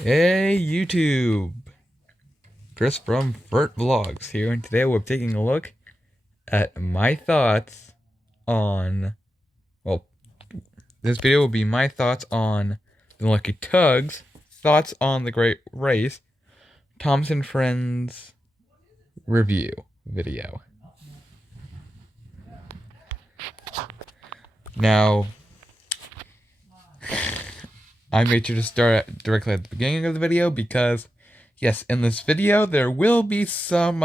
Hey YouTube, Chris from Fert Vlogs here, and today we're taking a look at my thoughts on, well, this video will be my thoughts on the Lucky Tugs, thoughts on the Great Race, Thomas and Friends review video. Now, I made sure to start directly at the beginning of the video because, yes, in this video there will be some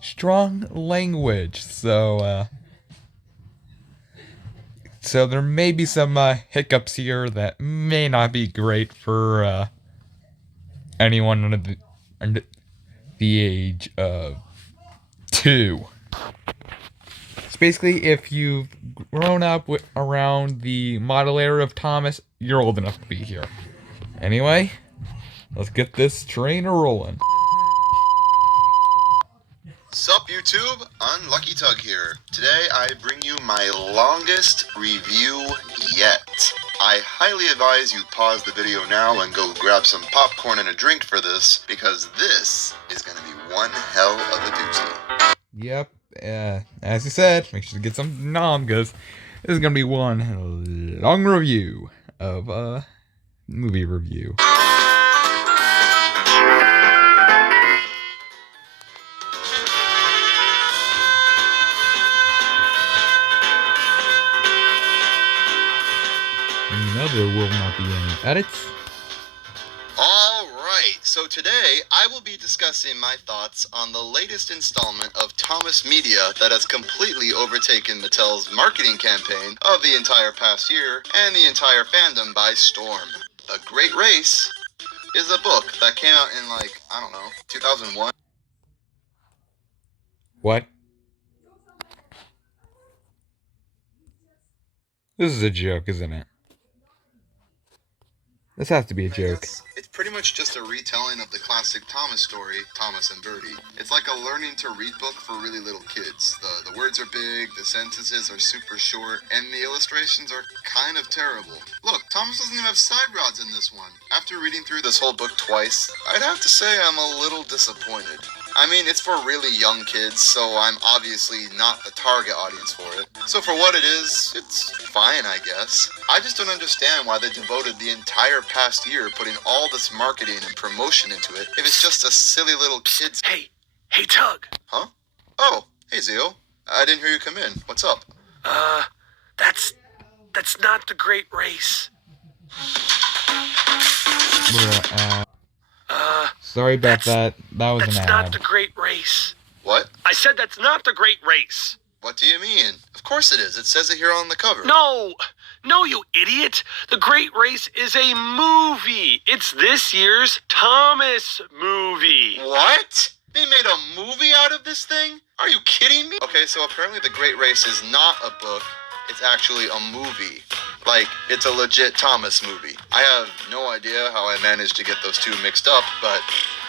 strong language, so there may be some hiccups here that may not be great for anyone under the age of 2. So basically, if you've grown up around the model era of Thomas, you're old enough to be here. Anyway, let's get this train a-rolling. Sup YouTube, Unlucky Tug here. Today I bring you my longest review yet. I highly advise you pause the video now and go grab some popcorn and a drink for this, because this is going to be one hell of a doozy. Yep, as you said, make sure to get some nom, because this is going to be one long review of movie review. There will not be any edits. Alright, so today I will be discussing my thoughts on the latest installment of Thomas Media that has completely overtaken Mattel's marketing campaign of the entire past year and the entire fandom by storm. A Great Race is a book that came out in 2001. What? This is a joke, isn't it? This has to be a joke. It's pretty much just a retelling of the classic Thomas story, Thomas and Bertie. It's like a learning to read book for really little kids. The words are big, the sentences are super short, and the illustrations are kind of terrible. Look, Thomas doesn't even have side rods in this one. After reading through this whole book twice, I'd have to say I'm a little disappointed. I mean, it's for really young kids, so I'm obviously not the target audience for it. So for what it is, it's fine, I guess. I just don't understand why they devoted the entire past year putting all this marketing and promotion into it if it's just a silly little kid's... Hey, Tug. Huh? Oh, hey, Zio. I didn't hear you come in. What's up? That's not the Great Race. Sorry about that. That was an ad. That's not the Great Race. What? I said that's not the Great Race. What do you mean? Of course it is. It says it here on the cover. No, you idiot. The Great Race is a movie. It's this year's Thomas movie. What? They made a movie out of this thing? Are you kidding me? Okay, so apparently The Great Race is not a book. It's actually a movie. Like, it's a legit Thomas movie. I have no idea how I managed to get those two mixed up, but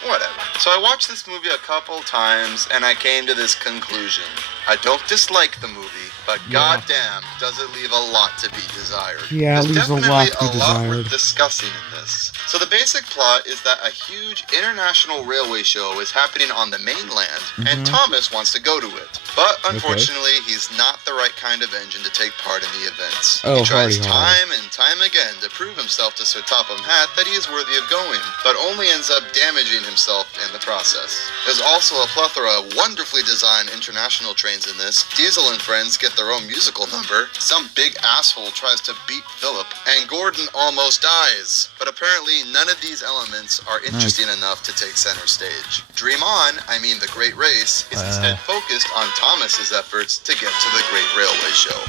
whatever. So I watched this movie a couple times, and I came to this conclusion. I don't dislike the movie, but goddamn, does it leave a lot to be desired. Yeah, it leaves a lot to be There's definitely a lot desired. worth discussing in this. So the basic plot is that a huge international railway show is happening on the mainland, and Thomas wants to go to it. But unfortunately, he's not the right kind of engine to take part in the events. Oh, He tries hardy. time and time again to prove himself to Sir Topham Hatt that he is worthy of going, but only ends up damaging himself in the process. There's also a plethora of wonderfully designed international trains in this. Diesel and friends get their own musical number. Some big asshole tries to beat Philip, and Gordon almost dies. But apparently, none of these elements are interesting enough to take center stage. Dream On, The Great Race, is instead focused on Thomas's efforts to get to the Great Railway Show.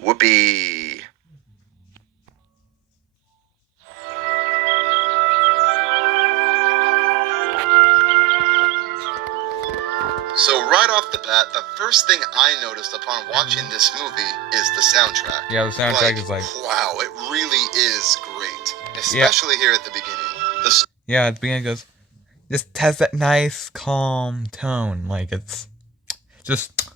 Whoopee. So right off the bat, the first thing I noticed upon watching this movie is the soundtrack. Yeah, the soundtrack is like... Wow, it really is great. Especially here at the beginning. Yeah, at the beginning it goes... Just has that nice, calm tone. Like, it's... Just...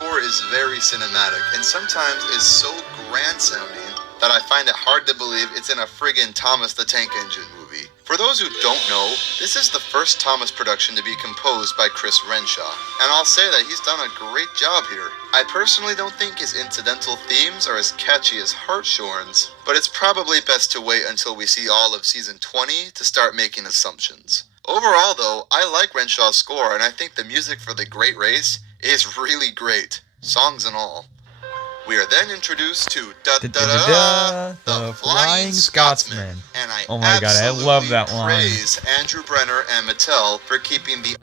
score is very cinematic, and sometimes is so grand sounding that I find it hard to believe it's in a friggin' Thomas the Tank Engine movie. For those who don't know, this is the first Thomas production to be composed by Chris Renshaw, and I'll say that he's done a great job here. I personally don't think his incidental themes are as catchy as Hartshorn's, but it's probably best to wait until we see all of season 20 to start making assumptions. Overall though, I like Renshaw's score, and I think the music for The Great Race is really great, songs and all. We are then introduced to the Flying Scotsman, and I Oh my god, I love that line. praise Andrew Brenner and Mattel for keeping the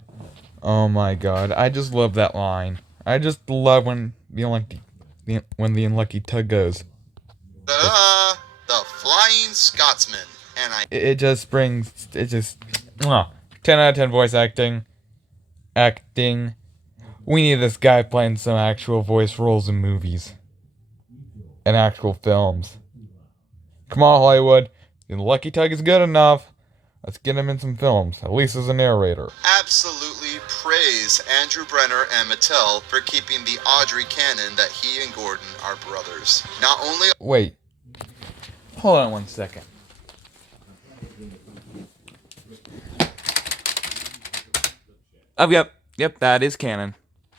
Oh my god, I just love that line. I just love when the unlucky tug goes. the Flying Scotsman, and I It just brings, it just, 10 out of 10 voice acting. We need this guy playing some actual voice roles in movies. And actual films. Come on, Hollywood. The Lucky Tug is good enough. Let's get him in some films, at least as a narrator. absolutely praise Andrew Brenner and Mattel for keeping the Audrey canon that he and Gordon are brothers. Not only Wait. Hold on 1 second. Oh, yep, that is canon.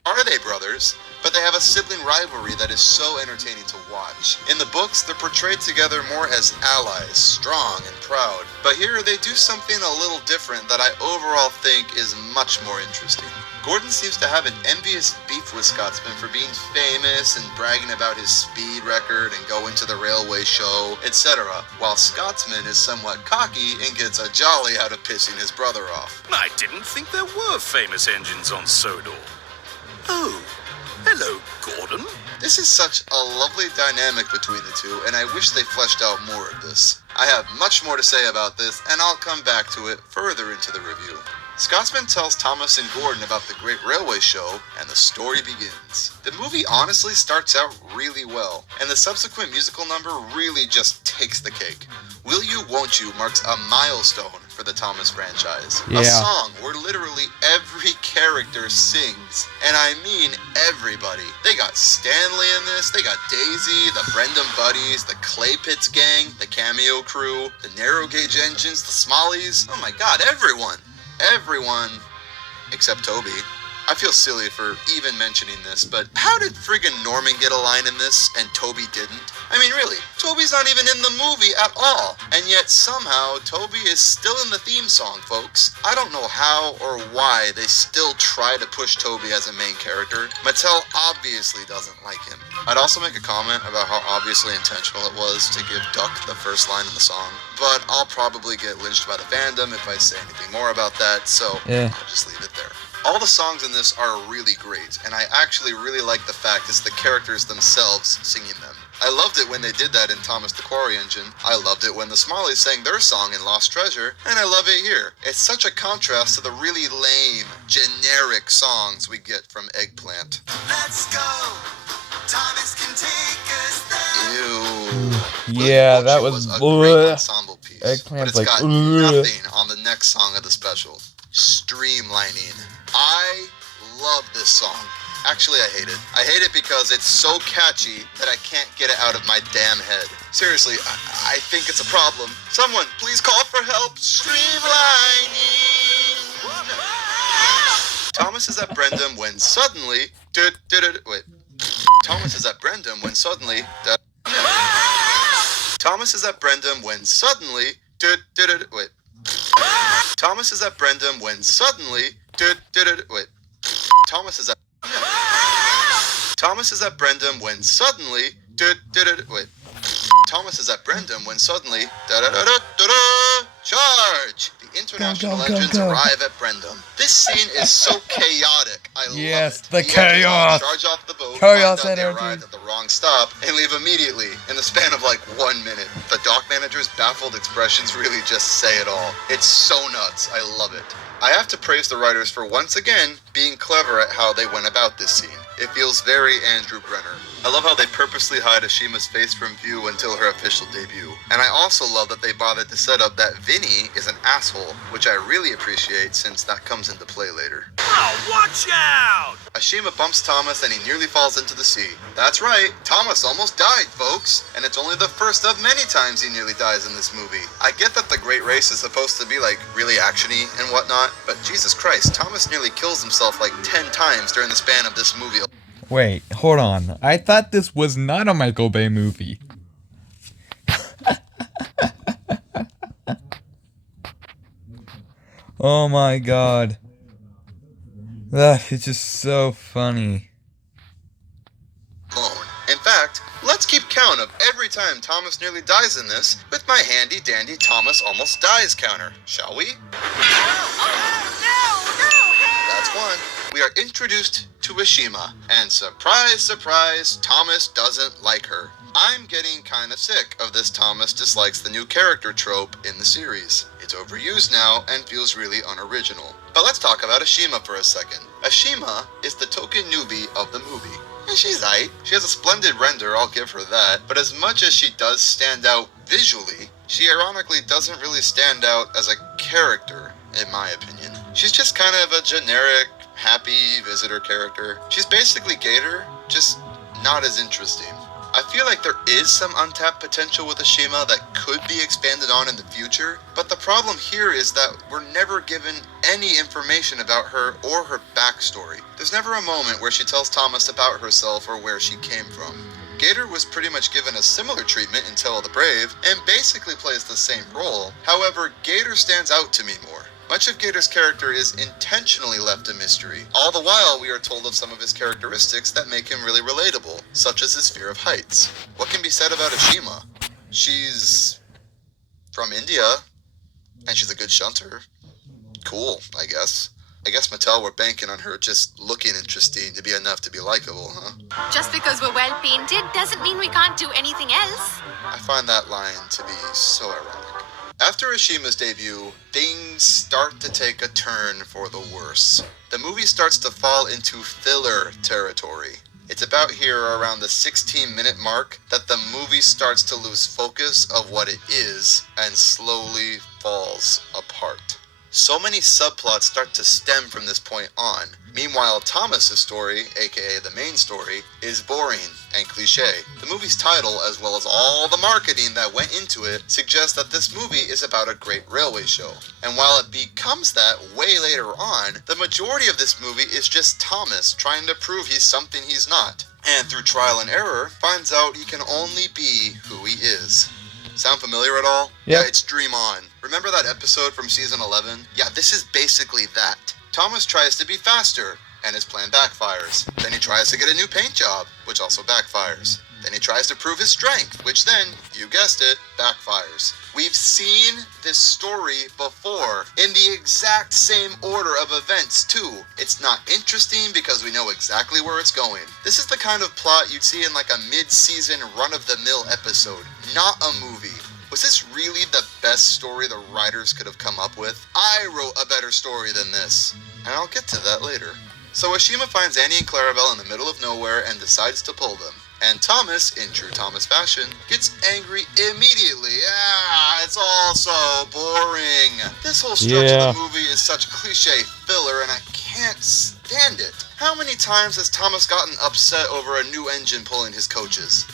are they brothers, but they have a sibling rivalry that is so entertaining to watch. In the books, they're portrayed together more as allies, strong and proud. But here they do something a little different that I overall think is much more interesting. Gordon seems to have an envious beef with Scotsman for being famous and bragging about his speed record and going to the railway show, etc., while Scotsman is somewhat cocky and gets a jolly out of pissing his brother off. I didn't think there were famous engines on Sodor. Oh, hello, Gordon. This is such a lovely dynamic between the two, and I wish they fleshed out more of this. I have much more to say about this, and I'll come back to it further into the review. Scotsman tells Thomas and Gordon about the Great Railway Show, and the story begins. The movie honestly starts out really well, and the subsequent musical number really just takes the cake. Will You, Won't You marks a milestone for the Thomas franchise. Yeah. A song where literally every character sings, and I mean everybody. They got Stanley in this, they got Daisy, the Brendan Buddies, the Clay Pits Gang, the Cameo Crew, the Narrow Gauge Engines, the Smallies. Oh my god, everyone! Everyone except Toby. I feel silly for even mentioning this, but how did friggin' Norman get a line in this and Toby didn't? I mean, really, Toby's not even in the movie at all, and yet somehow Toby is still in the theme song, folks. I don't know how or why they still try to push Toby as a main character. Mattel obviously doesn't like him. I'd also make a comment about how obviously intentional it was to give Duck the first line in the song, but I'll probably get lynched by the fandom if I say anything more about that, so Yeah. I'll just leave it there. All the songs in this are really great, and I actually really like the fact it's the characters themselves singing them. I loved it when they did that in Thomas the Quarry Engine. I loved it when the Smallies sang their song in Lost Treasure, and I love it here. It's such a contrast to the really lame, generic songs we get from Eggplant. Let's go! Thomas can take us there. Ew. Yeah, Will that You was a great bleh. ensemble piece, Eggplant's but it's like, got bleh. nothing on the next song of the special. Streamlining. I love this song. Actually, I hate it. I hate it because it's so catchy that I can't get it out of my damn head. Seriously, I think it's a problem. Someone, please call for help. Streamlining. Thomas is at Brendam when suddenly... Wait. Thomas is at Brendam when suddenly... Thomas is at Brendam when suddenly... Wait. Thomas is at Brendam when suddenly... Wait. Thomas is at... Thomas is at Brendam when suddenly... Wait. Thomas is at Brendam when suddenly... Charge! The international engines arrive at Brendam. This scene is so chaotic. I Yes, love the it. engines all chaos. Charge off the boat, Chaos find out they energy. arrived at the wrong stop, and leave immediately in the span of like 1 minute. The dock manager's baffled expressions really just say it all. It's so nuts. I love it. I have to praise the writers for once again being clever at how they went about this scene. It feels very Andrew Brenner. I love how they purposely hide Ashima's face from view until her official debut. And I also love that they bothered to set up that Vinny is an asshole, which I really appreciate since that comes into play later. Oh, watch out! Ashima bumps Thomas and he nearly falls into the sea. That's right, Thomas almost died, folks, and it's only the first of many times he nearly dies in this movie. I get that the Great Race is supposed to be like really actiony and whatnot, but Jesus Christ, Thomas nearly kills himself like 10 times during the span of this movie. Wait, hold on. I thought this was not a Michael Bay movie. Oh my god. That is just so funny. In fact, let's keep count of every time Thomas nearly dies in this with my handy dandy Thomas almost dies counter, shall we? That's one. We are introduced to Ashima, and surprise, surprise, Thomas doesn't like her. I'm getting kind of sick of this Thomas dislikes the new character trope in the series. It's overused now and feels really unoriginal. But let's talk about Ashima for a second. Ashima is the token newbie of the movie. And she's aight. She has a splendid render, I'll give her that. But as much as she does stand out visually, she ironically doesn't really stand out as a character, in my opinion. She's just kind of a generic, happy visitor character. She's basically Gator, just not as interesting. I feel like there is some untapped potential with Ashima that could be expanded on in the future, but the problem here is that we're never given any information about her or her backstory. There's never a moment where she tells Thomas about herself or where she came from. Gator was pretty much given a similar treatment in Tell of the Brave and basically plays the same role. However, Gator stands out to me more. Much of Gator's character is intentionally left a mystery. All the while, we are told of some of his characteristics that make him really relatable, such as his fear of heights. What can be said about Ashima? She's from India, and she's a good shunter. Cool, I guess. I guess Mattel were banking on her just looking interesting to be enough to be likable, huh? Just because we're well painted doesn't mean we can't do anything else. I find that line to be so ironic. After Ashima's debut, things start to take a turn for the worse. The movie starts to fall into filler territory. It's about here around the 16-minute mark that the movie starts to lose focus of what it is and slowly falls apart. So many subplots start to stem from this point on. Meanwhile, Thomas's story, aka the main story, is boring and cliche. The movie's title, as well as all the marketing that went into it, suggests that this movie is about a great railway show. And while it becomes that way later on, the majority of this movie is just Thomas trying to prove he's something he's not. And through trial and error, finds out he can only be who he is. Sound familiar at all? Yeah. Yeah, it's Dream On. Remember that episode from season 11? Yeah, this is basically that. Thomas tries to be faster, and his plan backfires. Then he tries to get a new paint job, which also backfires. Then he tries to prove his strength, which then, you guessed it, backfires. We've seen this story before, in the exact same order of events too. It's not interesting because we know exactly where it's going. This is the kind of plot you'd see in like a mid-season run-of-the-mill episode, not a movie. Was this really the best story the writers could have come up with? I wrote a better story than this, and I'll get to that later. So Ashima finds Annie and Clarabelle in the middle of nowhere and decides to pull them. And Thomas, in true Thomas fashion, gets angry immediately. It's all so boring. This whole stretch of the movie is such cliche filler and I can't stand it. How many times has Thomas gotten upset over a new engine pulling his coaches?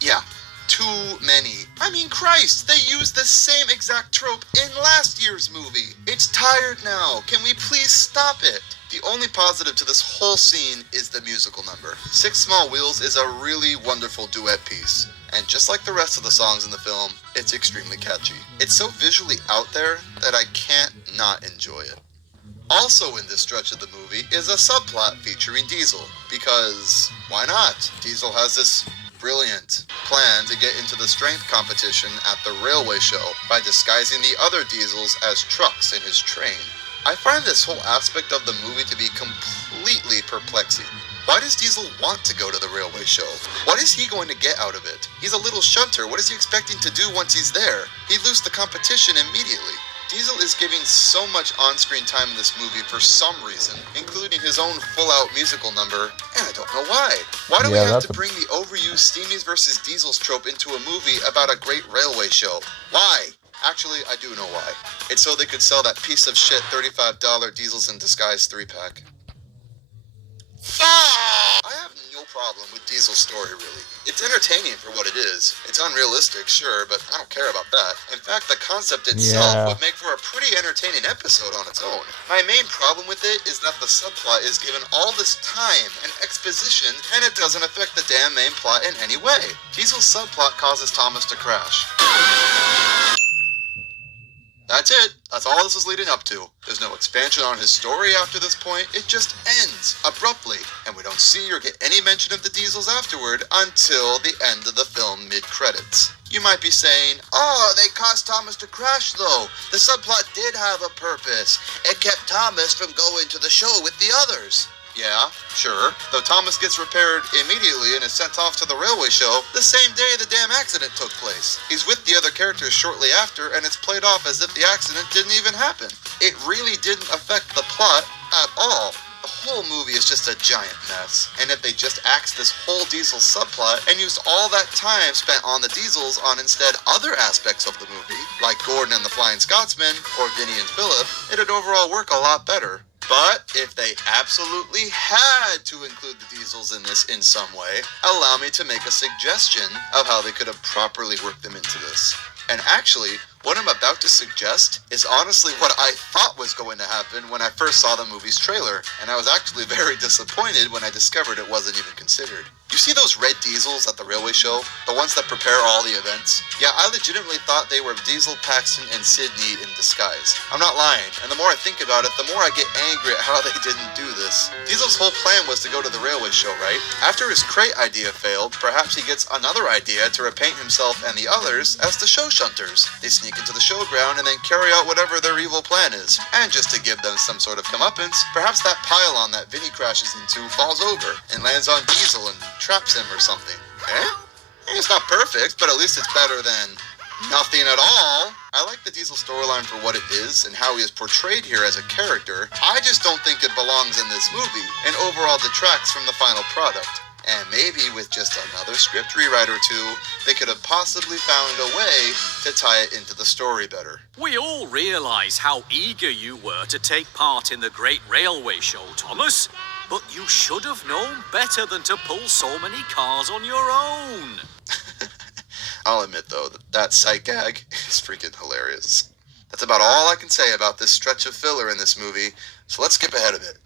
Yeah, too many. I mean, Christ, they used the same exact trope in last year's movie. It's tired now. Can we please stop it? The only positive to this whole scene is the musical number. Six Small Wheels is a really wonderful duet piece, and just like the rest of the songs in the film, it's extremely catchy. It's so visually out there that I can't not enjoy it. Also in this stretch of the movie is a subplot featuring Diesel, because why not? Diesel has this brilliant plan to get into the strength competition at the railway show by disguising the other Diesels as trucks in his train. I find this whole aspect of the movie to be completely perplexing. Why does Diesel want to go to the railway show? What is he going to get out of it? He's a little shunter. What is he expecting to do once he's there? He'd lose the competition immediately. Diesel is giving so much on-screen time in this movie for some reason, including his own full-out musical number, and I don't know why. Why do we have to bring the overused Steamies versus Diesels trope into a movie about a great railway show? Why? Actually, I do know why. It's so they could sell that piece of shit $35 Diesels in Disguise 3-pack. I have no problem with Diesel's story, really. It's entertaining for what it is. It's unrealistic, sure, but I don't care about that. In fact, the concept itself would make for a pretty entertaining episode on its own. My main problem with it is that the subplot is given all this time and exposition, and it doesn't affect the damn main plot in any way. Diesel's subplot causes Thomas to crash. That's it. That's all this is leading up to. There's no expansion on his story after this point. It just ends abruptly, and we don't see or get any mention of the Diesels afterward until the end of the film mid-credits. You might be saying, oh, they caused Thomas to crash though. The subplot did have a purpose. It kept Thomas from going to the show with the others. Yeah, sure. Though Thomas gets repaired immediately and is sent off to the railway show the same day the damn accident took place. He's with the other characters shortly after, and it's played off as if the accident didn't even happen. It really didn't affect the plot at all. The whole movie is just a giant mess. And if they just axed this whole Diesel subplot and used all that time spent on the Diesels on instead other aspects of the movie, like Gordon and the Flying Scotsman or Vinny and Philip, it'd overall work a lot better. But if they absolutely had to include the Diesels in this in some way, allow me to make a suggestion of how they could have properly worked them into this. And actually, what I'm about to suggest is honestly what I thought was going to happen when I first saw the movie's trailer, and I was actually very disappointed when I discovered it wasn't even considered. You see those red Diesels at the railway show? The ones that prepare all the events? Yeah, I legitimately thought they were Diesel, Paxton, and Sydney in disguise. I'm not lying, and the more I think about it, the more I get angry at how they didn't do this. Diesel's whole plan was to go to the railway show, right? After his crate idea failed, perhaps he gets another idea to repaint himself and the others as the show shunters. They sneak into the showground and then carry out whatever their evil plan is. And just to give them some sort of comeuppance, perhaps that pylon that Vinny crashes into falls over and lands on Diesel and traps him or something. It's not perfect, but at least it's better than nothing at all. I like the Diesel storyline for what it is and how he is portrayed here as a character. I just don't think it belongs in this movie and overall detracts from the final product. And maybe with just another script rewrite or two, they could have possibly found a way to tie it into the story better. We all realise how eager you were to take part in the Great Railway Show, Thomas. But you should have known better than to pull so many cars on your own. I'll admit, though, that sight gag is freaking hilarious. That's about all I can say about this stretch of filler in this movie, so let's skip ahead of it.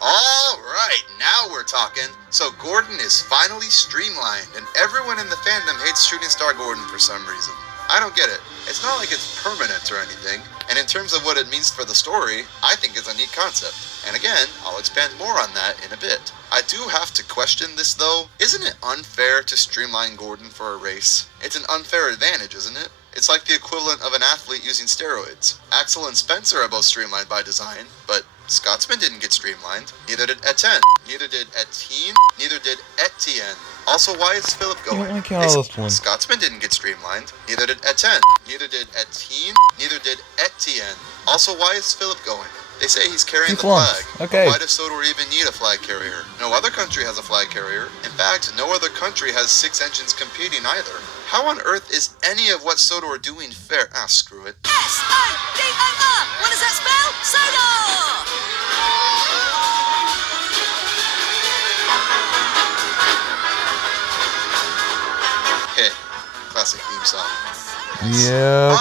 Alright, now we're talking. So Gordon is finally streamlined, and everyone in the fandom hates Shooting Star Gordon for some reason. I don't get it. It's not like it's permanent or anything, and in terms of what it means for the story, I think it's a neat concept. And again, I'll expand more on that in a bit. I do have to question this though. Isn't it unfair to streamline Gordon for a race? It's an unfair advantage, isn't it? It's like the equivalent of an athlete using steroids. Axel and Spencer are both streamlined by design, but Scotsman didn't get streamlined. Neither did Etienne. Neither did Etienne. Neither did Etienne. Also, why is Philip going? Scotsman didn't get streamlined. Neither did Etienne. Neither did Etienne. Neither did Etienne. Also, why is Philip going? They say he's carrying the flag. Okay. Why does Sodor even need a flag carrier? No other country has a flag carrier. In fact, no other country has 6 engines competing either. How on earth is any of what Sodor doing fair? Ah, screw it. S-O-D-O-R! What does that spell? Sodor! Hit. Classic theme song. Yeah.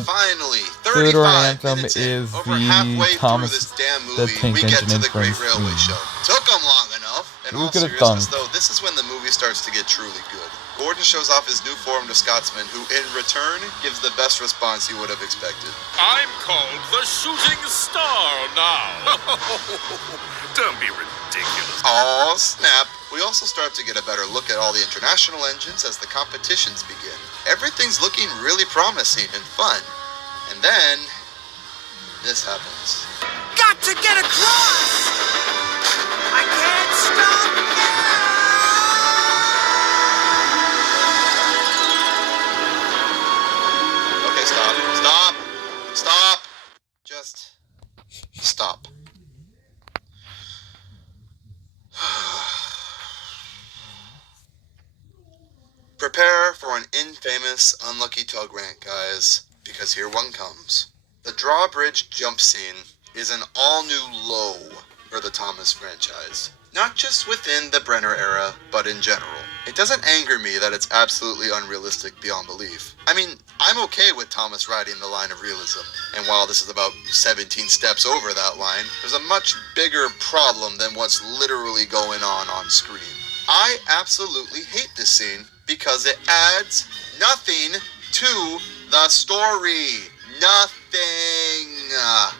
Finally, Sodor 35 Anthem minutes is in, over the halfway Thomas through this damn the movie, Tank we get Engine to the Great Inference Railway theme. Show. Took them long enough. In all Who could have seriousness, thunk? though, this is when the movie starts to get truly good. Gordon shows off his new form to Scotsman, who, in return, gives the best response you would have expected. I'm called the Shooting Star now. Don't be ridiculous. Aw, snap. We also start to get a better look at all the international engines as the competitions begin. Everything's looking really promising and fun. And then, this happens. Got to get across! I can't stop now! Prepare for an infamous unlucky tug rant, guys, because here one comes. The drawbridge jump scene is an all-new low for the Thomas franchise. Not just within the Brenner era, but in general. It doesn't anger me that it's absolutely unrealistic beyond belief. I mean, I'm okay with Thomas riding the line of realism, and while this is about 17 steps over that line, there's a much bigger problem than what's literally going on screen. I absolutely hate this scene because it adds nothing to the story. Nothing.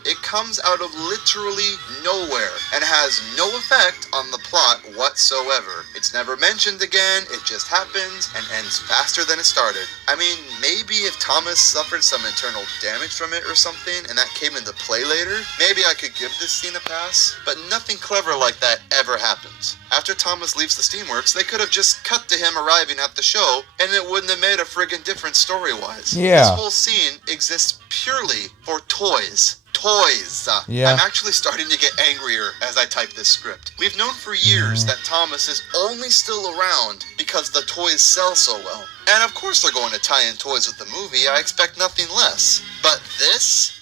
It comes out of literally nowhere and has no effect on the plot whatsoever. It's never mentioned again, it just happens and ends faster than it started. I mean, maybe if Thomas suffered some internal damage from it or something and that came into play later, maybe I could give this scene a pass, but nothing clever like that ever happens. After Thomas leaves the Steamworks, they could have just cut to him arriving at the show and it wouldn't have made a friggin' difference story-wise. Yeah. This whole scene exists purely for toys. Toys. Yeah. I'm actually starting to get angrier as I type this script. We've known for years that Thomas is only still around because the toys sell so well. And of course they're going to tie in toys with the movie. I expect nothing less. But this?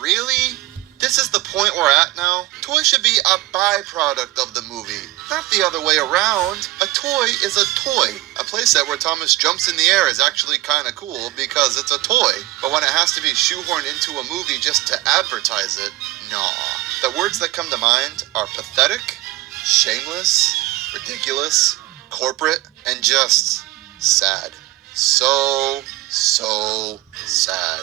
Really? This is the point we're at now? Toy should be a byproduct of the movie, not the other way around. A toy is a toy. A playset where Thomas jumps in the air is actually kind of cool because it's a toy. But when it has to be shoehorned into a movie just to advertise it, nah. The words that come to mind are pathetic, shameless, ridiculous, corporate, and just sad. So sad.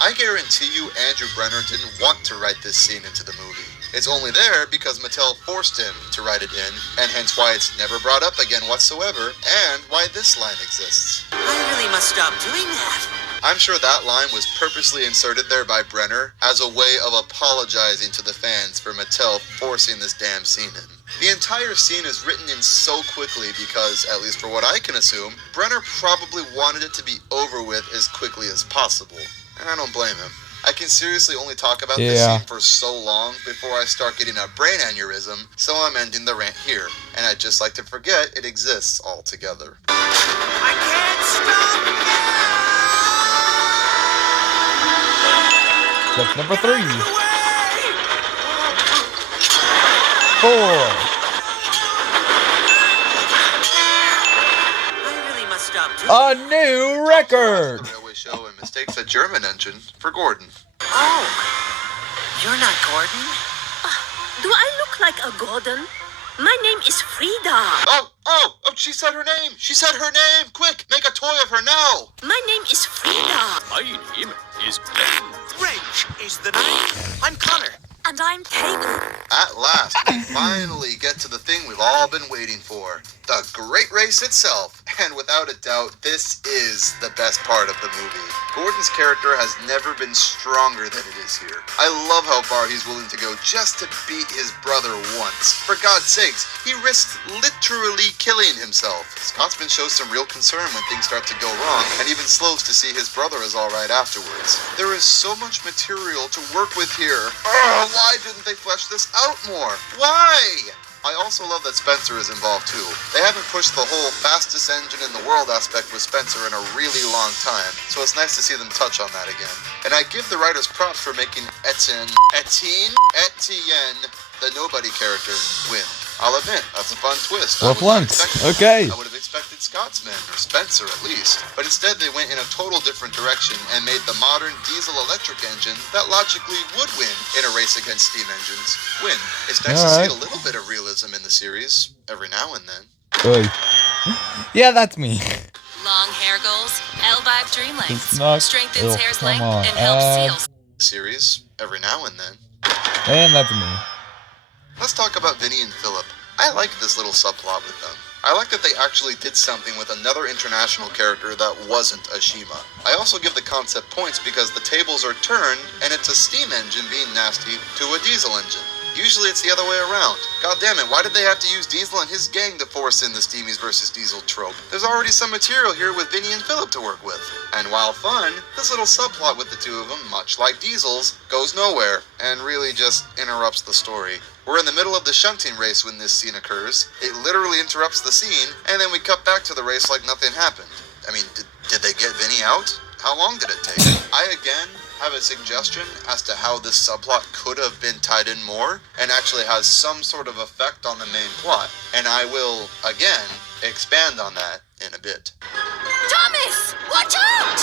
I guarantee you Andrew Brenner didn't want to write this scene into the movie. It's only there because Mattel forced him to write it in, and hence why it's never brought up again whatsoever, and why this line exists. I really must stop doing that. I'm sure that line was purposely inserted there by Brenner as a way of apologizing to the fans for Mattel forcing this damn scene in. The entire scene is written in so quickly because, at least for what I can assume, Brenner probably wanted it to be over with as quickly as possible. And I don't blame him. I can seriously only talk about this scene for so long before I start getting a brain aneurysm, so I'm ending the rant here. And I'd just like to forget it exists altogether. I can't stop now! Step number 3. Away! 4. I really must stop doing A new record! The railway show and mistakes a German engine for Gordon. Oh, you're not Gordon? Do I look like a Gordon? My name is Frida. Oh, she said her name. She said her name. Quick, make a toy of her now. My name is Frida. My name is Glenn. Rich is the name. I'm Connor. And I'm Cable. At last, we finally get to the thing we've all been waiting for. The Great Race itself. And without a doubt, this is the best part of the movie. Gordon's character has never been stronger than it is here. I love how far he's willing to go just to beat his brother once. For God's sakes, he risked literally killing himself. Scotsman shows some real concern when things start to go wrong, and even slows to see his brother is alright afterwards. There is so much material to work with here. Ugh, why didn't they flesh this out more? Why? I also love that Spencer is involved too. They haven't pushed the whole fastest engine in the world aspect with Spencer in a really long time, so it's nice to see them touch on that again. And I give the writers props for making Etienne, the nobody character, win. I'll admit, that's a fun twist. Well, okay. I would have expected Scotsman, or Spencer at least. But instead they went in a total different direction and made the modern diesel-electric engine that logically would win in a race against steam engines win. It's nice to see a little bit of realism in the series, every now and then. Yeah, that's me. Long hair goals, L-Vibe Dream Lengths. Strengthens hair's come length on. and helps seal. Series, every now and then. And that's me. Let's talk about Vinny and Philip. I like this little subplot with them. I like that they actually did something with another international character that wasn't Ashima. I also give the concept points because the tables are turned and it's a steam engine being nasty to a diesel engine. Usually it's the other way around. God damn it, why did they have to use Diesel and his gang to force in the Steamies versus Diesel trope? There's already some material here with Vinny and Philip to work with. And while fun, this little subplot with the two of them, much like Diesel's, goes nowhere and really just interrupts the story. We're in the middle of the shunting race when this scene occurs. It literally interrupts the scene, and then we cut back to the race like nothing happened. I mean, did they get Vinny out? How long did it take? I again have a suggestion as to how this subplot could have been tied in more and actually has some sort of effect on the main plot. And I will, again, expand on that in a bit. Thomas! Watch out!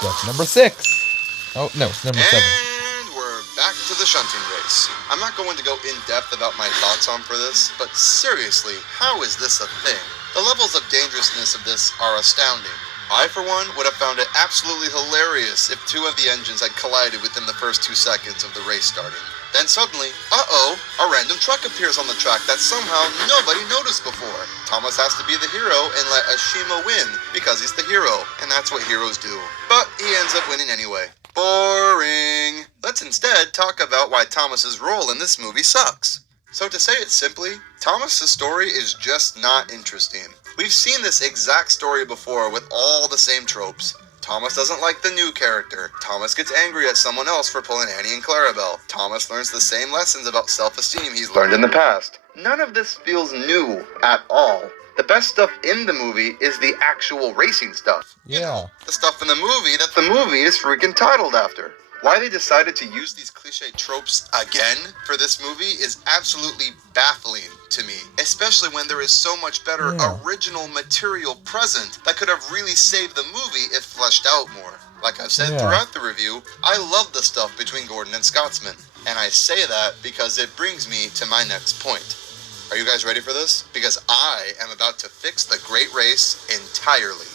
That's number 6. Oh, no, number 7. And we're back to the shunting race. I'm not going to go in depth about my thoughts on for this, but seriously, how is this a thing? The levels of dangerousness of this are astounding. I, for one, would have found it absolutely hilarious if 2 of the engines had collided within the first 2 seconds of the race starting. Then suddenly, a random truck appears on the track that somehow nobody noticed before. Thomas has to be the hero and let Ashima win, because he's the hero, and that's what heroes do. But he ends up winning anyway. Boring. Let's instead talk about why Thomas's role in this movie sucks. So to say it simply, Thomas's story is just not interesting. We've seen this exact story before with all the same tropes. Thomas doesn't like the new character. Thomas gets angry at someone else for pulling Annie and Clarabelle. Thomas learns the same lessons about self-esteem he's learned in the past. None of this feels new at all. The best stuff in the movie is the actual racing stuff. Yeah. You know, the stuff in the movie that the movie is freaking titled after. Why they decided to use these cliche tropes again for this movie is absolutely baffling to me, especially when there is so much better original material present that could have really saved the movie if fleshed out more. Like I've said throughout the review, I love the stuff between Gordon and Scotsman, and I say that because it brings me to my next point. Are you guys ready for this? Because I am about to fix the Great Race entirely.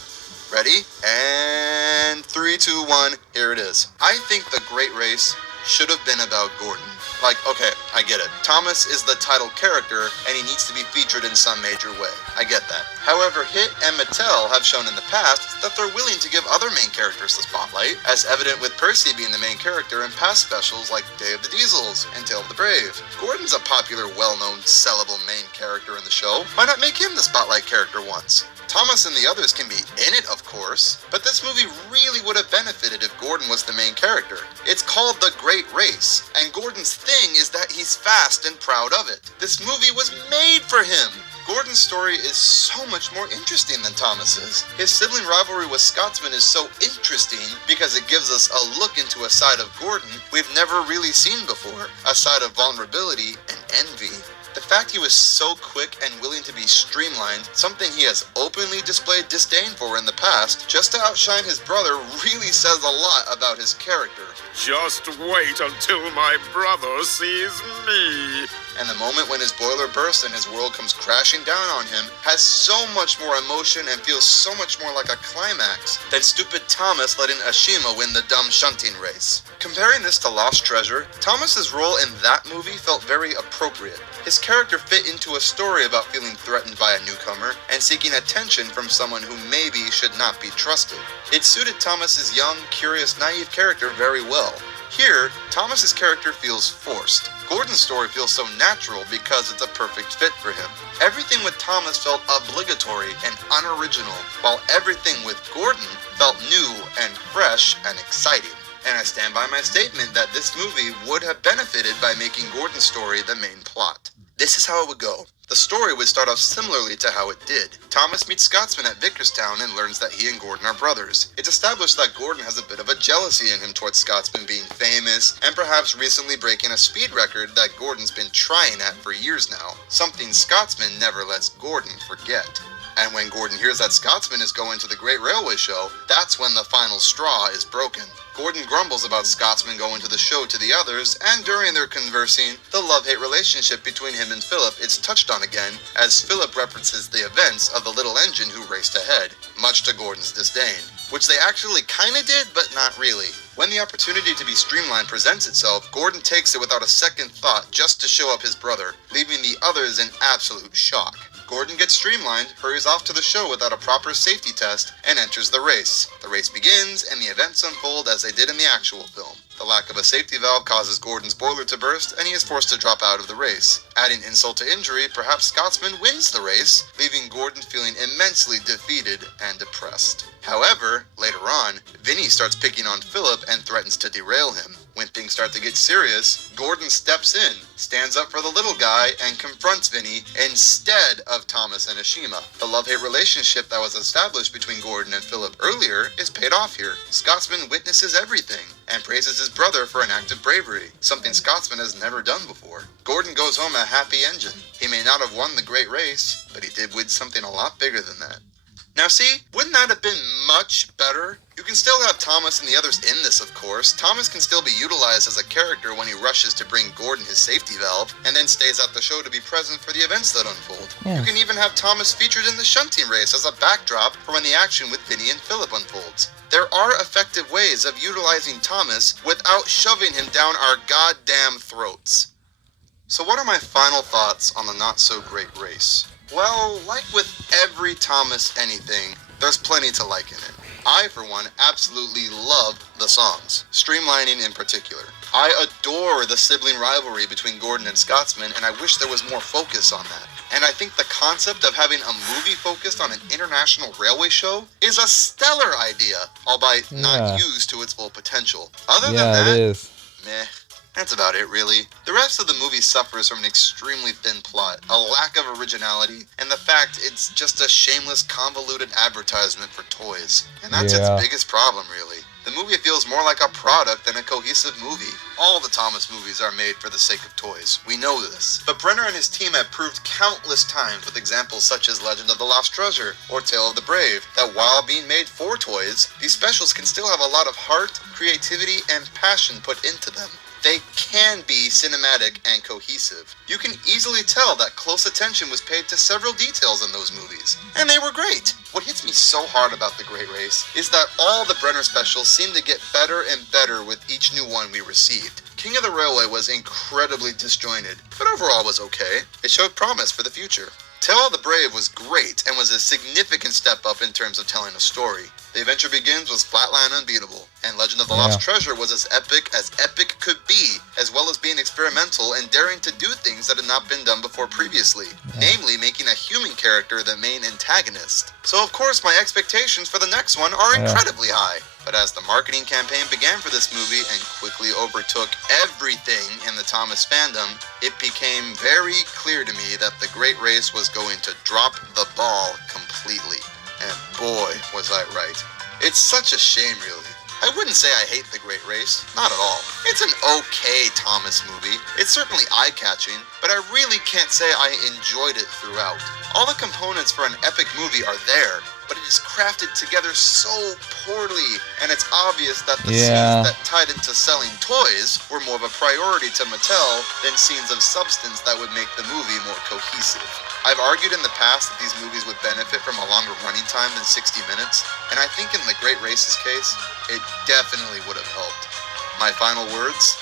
Ready? And 3, 2, 1, here it is. I think the Great Race should have been about Gordon. Like, okay, I get it. Thomas is the title character, and he needs to be featured in some major way. I get that. However, Hit and Mattel have shown in the past that they're willing to give other main characters the spotlight, as evident with Percy being the main character in past specials like Day of the Diesels and Tale of the Brave. Gordon's a popular, well-known, sellable main character in the show. Why not make him the spotlight character once? Thomas and the others can be in it, of course, but this movie really would have benefited if Gordon was the main character. It's called The Great Race, and Gordon's thing is that he's fast and proud of it. This movie was made for him. Gordon's story is so much more interesting than Thomas's. His sibling rivalry with Scotsman is so interesting because it gives us a look into a side of Gordon we've never really seen before, a side of vulnerability and envy. The fact he was so quick and willing to be streamlined, something he has openly displayed disdain for in the past, just to outshine his brother, really says a lot about his character. Just wait until my brother sees me. And the moment when his boiler bursts and his world comes crashing down on him has so much more emotion and feels so much more like a climax than stupid Thomas letting Ashima win the dumb shunting race. Comparing this to Lost Treasure, Thomas's role in that movie felt very appropriate. His character fit into a story about feeling threatened by a newcomer and seeking attention from someone who maybe should not be trusted. It suited Thomas's young, curious, naive character very well. Here, Thomas's character feels forced. Gordon's story feels so natural because it's a perfect fit for him. Everything with Thomas felt obligatory and unoriginal, while everything with Gordon felt new and fresh and exciting. And I stand by my statement that this movie would have benefited by making Gordon's story the main plot. This is how it would go. The story would start off similarly to how it did. Thomas meets Scotsman at Vickerstown and learns that he and Gordon are brothers. It's established that Gordon has a bit of a jealousy in him towards Scotsman being famous, and perhaps recently breaking a speed record that Gordon's been trying at for years now, something Scotsman never lets Gordon forget. And when Gordon hears that Scotsman is going to the Great Railway Show, that's when the final straw is broken. Gordon grumbles about Scotsman going to the show to the others, and during their conversing, the love-hate relationship between him and Philip is touched on again, as Philip references the events of the little engine who raced ahead, much to Gordon's disdain. Which they actually kinda did, but not really. When the opportunity to be streamlined presents itself, Gordon takes it without a second thought just to show up his brother, leaving the others in absolute shock. Gordon gets streamlined, hurries off to the show without a proper safety test, and enters the race. The race begins, and the events unfold as they did in the actual film. The lack of a safety valve causes Gordon's boiler to burst, and he is forced to drop out of the race. Adding insult to injury, perhaps Scotsman wins the race, leaving Gordon feeling immensely defeated and depressed. However, later on, Vinny starts picking on Philip and threatens to derail him. When things start to get serious, Gordon steps in, stands up for the little guy, and confronts Vinny instead of Thomas and Ashima. The love-hate relationship that was established between Gordon and Philip earlier is paid off here. Scotsman witnesses everything and praises his brother for an act of bravery, something Scotsman has never done before. Gordon goes home a happy engine. He may not have won the great race, but he did win something a lot bigger than that. Now see, wouldn't that have been much better? You can still have Thomas and the others in this, of course. Thomas can still be utilized as a character when he rushes to bring Gordon his safety valve, and then stays at the show to be present for the events that unfold. Yeah. You can even have Thomas featured in the shunting race as a backdrop for when the action with Vinny and Philip unfolds. There are effective ways of utilizing Thomas without shoving him down our goddamn throats. So what are my final thoughts on the not-so-great race? Well, like with every Thomas anything, there's plenty to like in it. I, for one, absolutely love the songs, streamlining in particular. I adore the sibling rivalry between Gordon and Scotsman, and I wish there was more focus on that. And I think the concept of having a movie focused on an international railway show is a stellar idea, albeit not used to its full potential. Other than that, it is. Meh. That's about it, really. The rest of the movie suffers from an extremely thin plot, a lack of originality, and the fact it's just a shameless, convoluted advertisement for toys. And that's its biggest problem, really. The movie feels more like a product than a cohesive movie. All the Thomas movies are made for the sake of toys. We know this. But Brenner and his team have proved countless times with examples such as Legend of the Lost Treasure or Tale of the Brave that while being made for toys, these specials can still have a lot of heart, creativity, and passion put into them. They can be cinematic and cohesive. You can easily tell that close attention was paid to several details in those movies, and they were great. What hits me so hard about The Great Race is that all the Brenner specials seem to get better and better with each new one we received. King of the Railway was incredibly disjointed, but overall was okay. It showed promise for the future. Tale of the Brave was great and was a significant step up in terms of telling a story. The Adventure Begins was flatline unbeatable, and Legend of the Lost Treasure was as epic could be, as well as being experimental and daring to do things that had not been done before previously, namely making a human character the main antagonist. So of course my expectations for the next one are incredibly high. But as the marketing campaign began for this movie and quickly overtook everything in the Thomas fandom, it became very clear to me that The Great Race was going to drop the ball completely. And boy, was I right. It's such a shame, really. I wouldn't say I hate The Great Race, not at all. It's an okay Thomas movie. It's certainly eye-catching, but I really can't say I enjoyed it throughout. All the components for an epic movie are there, but it is crafted together so poorly, and it's obvious that the scenes that tied into selling toys were more of a priority to Mattel than scenes of substance that would make the movie more cohesive. I've argued in the past that these movies would benefit from a longer running time than 60 minutes, and I think in The Great Race's case, it definitely would have helped. My final words,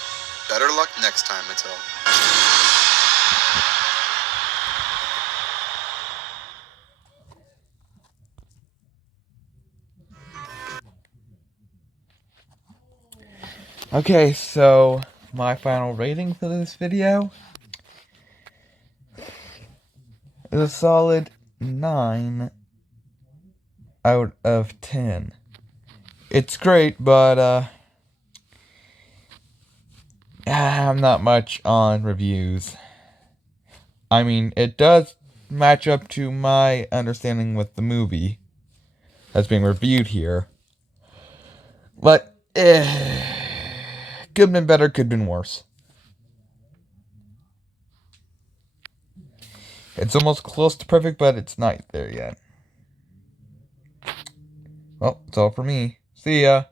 better luck next time, Mattel. Okay, so my final rating for this video is a solid 9 out of 10. It's great, but I'm not much on reviews. I mean, it does match up to my understanding with the movie that's being reviewed here. But, could have been better, could have been worse. It's almost close to perfect, but it's not there yet. Well, it's all for me. See ya.